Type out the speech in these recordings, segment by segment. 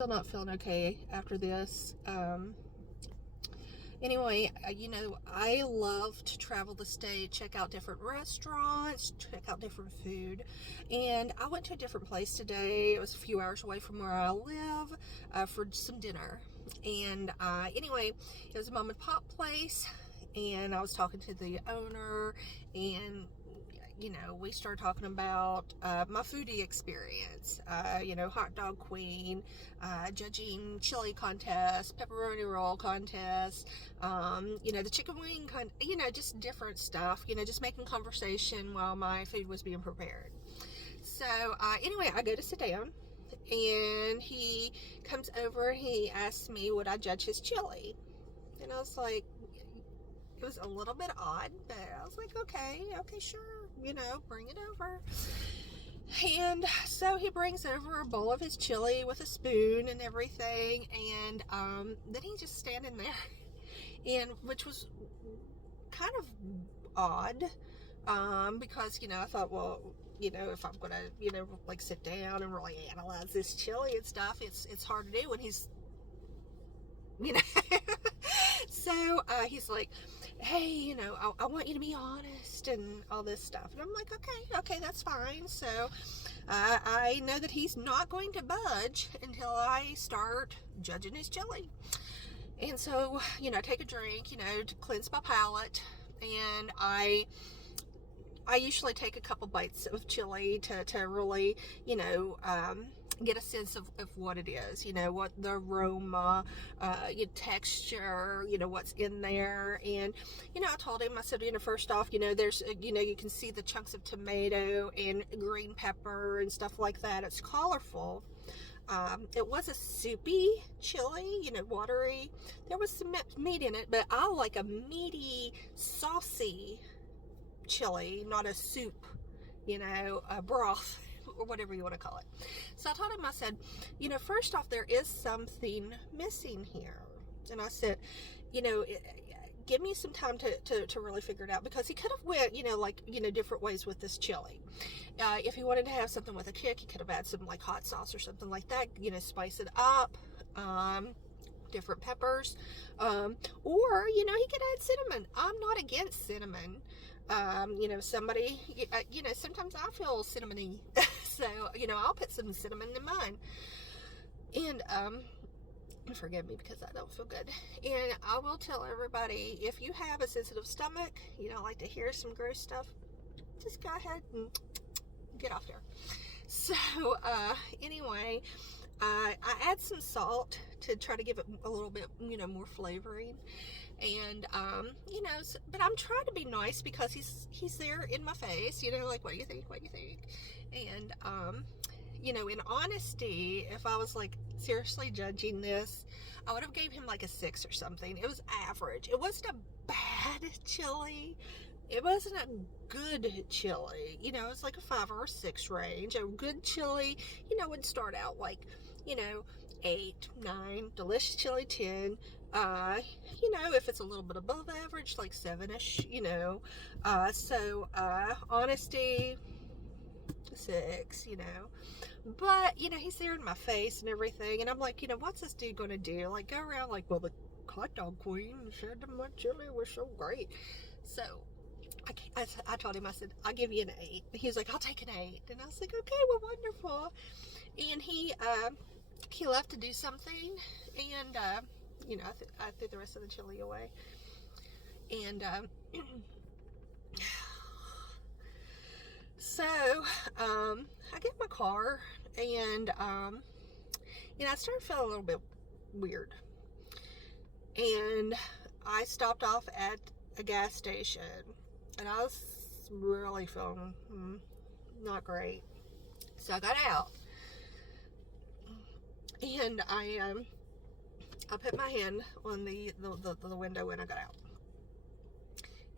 Still not feeling okay after this. Anyway, you know, I love to travel the state, check out different restaurants, check out different food. And I went to a different place today. It was a few hours away from where I live for some dinner. And anyway, it was a mom and pop place. And I was talking to the owner, and you know, we started talking about my foodie experience, you know, Hotdog Queen, judging chili contest, pepperoni roll contest, you know, the chicken wing, you know, just different stuff, you know, just making conversation while my food was being prepared. So, anyway, I go to sit down, and he comes over, he asks me, would I judge his chili? And I was like, it was a little bit odd, but I was like, okay, sure, you know, bring it over. And so he brings over a bowl of his chili with a spoon and everything, and then he's just standing there, and which was kind of odd, because, you know, I thought, well, you know, if I'm gonna, you know, like sit down and really analyze this chili and stuff, it's hard to do when he's, you know. So he's like, hey, you know, I want you to be honest and all this stuff. And I'm like, okay, that's fine. So I know that he's not going to budge until I start judging his chili. And so, you know, I take a drink, you know, to cleanse my palate. And I usually take a couple bites of chili to really, you know, get a sense of what it is, you know, what the aroma, texture, you know, what's in there. And, you know, I told him, I said, you know, first off, you know, there's, you know, you can see the chunks of tomato and green pepper and stuff like that. It's colorful. It was a soupy chili, you know, watery. There was some meat in it, but I like a meaty, saucy chili, not a soup, you know, a broth, or whatever you want to call it. So I told him, I said, you know, first off, there is something missing here. And I said, you know, give me some time to really figure it out, because he could have went, you know, like, you know, different ways with this chili. If he wanted to have something with a kick, he could have had some like hot sauce or something like that, you know, spice it up, different peppers, or, you know, he could add cinnamon. I'm not against cinnamon. You know, somebody, you know, sometimes I feel cinnamony, so, you know, I'll put some cinnamon in mine. And, forgive me because I don't feel good. And I will tell everybody, if you have a sensitive stomach, you know, like to hear some gross stuff, just go ahead and get off there. So, anyway, I add some salt to try to give it a little bit, you know, more flavoring. And, you know, but I'm trying to be nice because he's there in my face, you know, like, what do you think? And, you know, in honesty, if I was like seriously judging this, I would have gave him like a 6 or something. It was average. It wasn't a bad chili. It wasn't a good chili. You know, it's like a 5 or a 6 range. A good chili, you know, would start out like, you know, 8, 9, delicious chili 10. You know, if it's a little bit above average, like 7-ish, you know. So honesty, 6, you know. But, you know, he's there in my face and everything, and I'm like, you know, what's this dude gonna do? Like, go around like, well, the Hotdog Queen said that my chili was so great. So I told him, I said, I'll give you an 8. He was like, I'll take an 8. And I was like, okay, well, wonderful. And he left to do something, and you know, I threw the rest of the chili away. And so I get in my car, and you know, I started feeling a little bit weird. And I stopped off at a gas station, and I was really feeling not great. So I got out, and I put my hand on the window when I got out.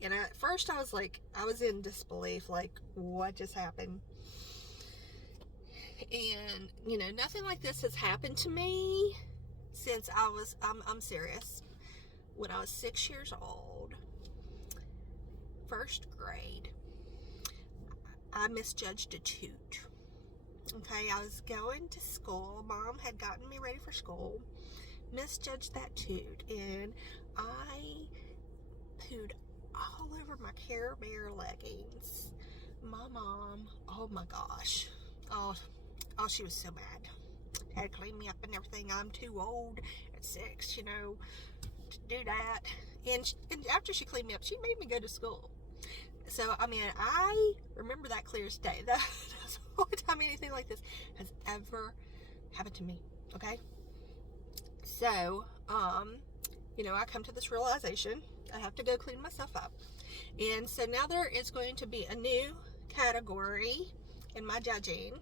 And at first I was like, I was in disbelief, like, what just happened? And, you know, nothing like this has happened to me since I'm serious, when I was 6 years old, first grade. I misjudged a toot. Okay, I was going to school. Mom had gotten me ready for school, misjudged that toot, and I pooed all over my Care Bear leggings. My mom, oh my gosh, oh, she was so mad. Had to clean me up and everything. I'm too old at 6, to do that. And after she cleaned me up, she made me go to school. So, I mean, I remember that clear as day. That's the only time anything like this has ever happened to me, okay? So, I come to this realization. I have to go clean myself up. And so now there is going to be a new category in my judging,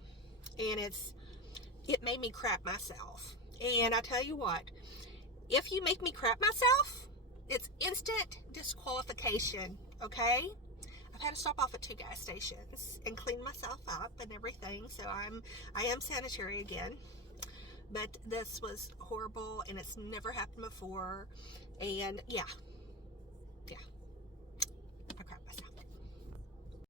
and it made me crap myself. And I tell you what, if you make me crap myself, it's instant disqualification, okay? I've had to stop off at 2 gas stations and clean myself up and everything, so I am sanitary again. But this was horrible, and it's never happened before. And yeah,